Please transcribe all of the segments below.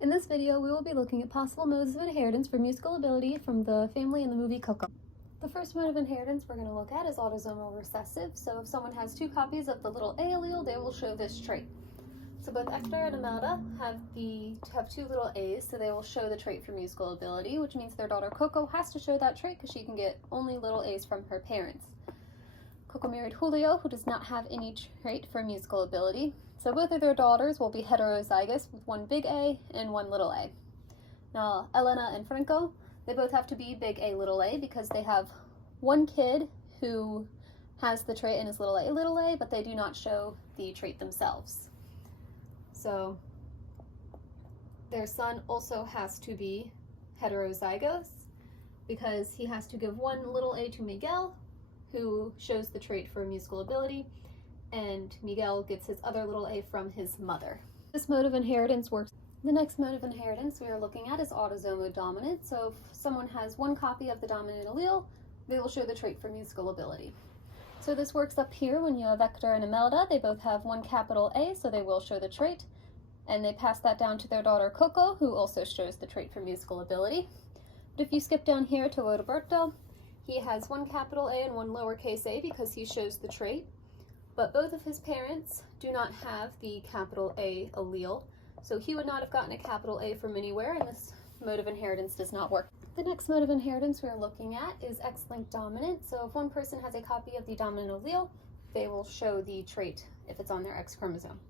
In this video, we will be looking at possible modes of inheritance for musical ability from the family in the movie Coco. The first mode of inheritance we're going to look at is autosomal recessive. So if someone has two copies of the little A allele, they will show this trait. So both Hector and Imelda have two little A's, so they will show the trait for musical ability, which means their daughter Coco has to show that trait because she can get only little A's from her parents. Coco married Julio, who does not have any trait for musical ability. So both of their daughters will be heterozygous with one big A and one little a. Now, Elena and Franco, they both have to be big A, little a, because they have one kid who has the trait and is little a, but they do not show the trait themselves. So their son also has to be heterozygous because he has to give one little a to Miguel, who shows the trait for musical ability, and Miguel gets his other little a from his mother. This mode of inheritance works. The next mode of inheritance we are looking at is autosomal dominant. So if someone has one copy of the dominant allele, they will show the trait for musical ability. So this works up here when you have Hector and Imelda. They both have one capital A, so they will show the trait. And they pass that down to their daughter Coco, who also shows the trait for musical ability. But if you skip down here to Roberto, he has one capital A and one lowercase a because he shows the trait. But both of his parents do not have the capital A allele, so he would not have gotten a capital A from anywhere, and this mode of inheritance does not work. The next mode of inheritance we're looking at is X-linked dominant. So if one person has a copy of the dominant allele, they will show the trait if it's on their X chromosome.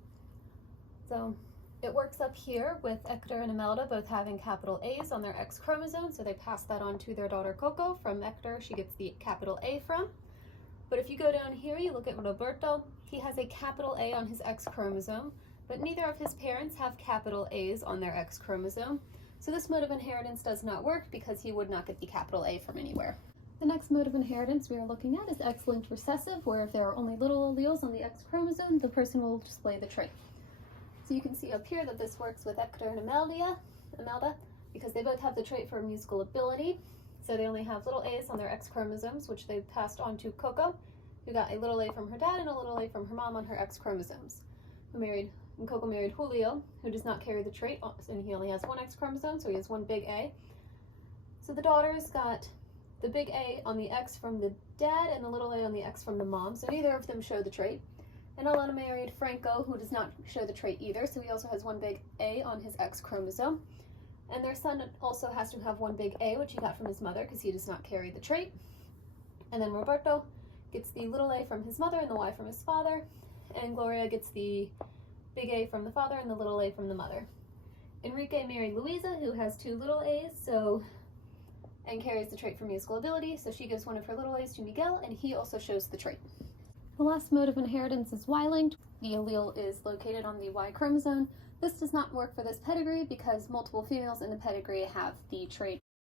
So it works up here with Hector and Imelda both having capital A's on their X chromosome, so they pass that on to their daughter Coco. From Hector, she gets the capital A from. But if you go down here, you look at Roberto, he has a capital A on his X chromosome, but neither of his parents have capital A's on their X chromosome. So this mode of inheritance does not work because he would not get the capital A from anywhere. The next mode of inheritance we are looking at is X-linked recessive, where if there are only little alleles on the X chromosome, the person will display the trait. So you can see up here that this works with Hector and Imelda, because they both have the trait for musical ability. So they only have little A's on their X chromosomes, which they passed on to Coco, who got a little A from her dad and a little A from her mom on her X chromosomes. Coco married Julio, who does not carry the trait, and he only has one X chromosome, so he has one big A. So the daughters got the big A on the X from the dad and the little A on the X from the mom, so neither of them show the trait. And Elena married Franco, who does not show the trait either, so he also has one big A on his X chromosome. And their son also has to have one big A, which he got from his mother because he does not carry the trait. And then Roberto gets the little a from his mother and the Y from his father. And Gloria gets the big A from the father and the little a from the mother. Enrique married Luisa, who has two little A's, and carries the trait for musical ability. So she gives one of her little A's to Miguel, and he also shows the trait. The last mode of inheritance is Y-linked. The allele is located on the Y chromosome. This does not work for this pedigree because multiple females in the pedigree have the trait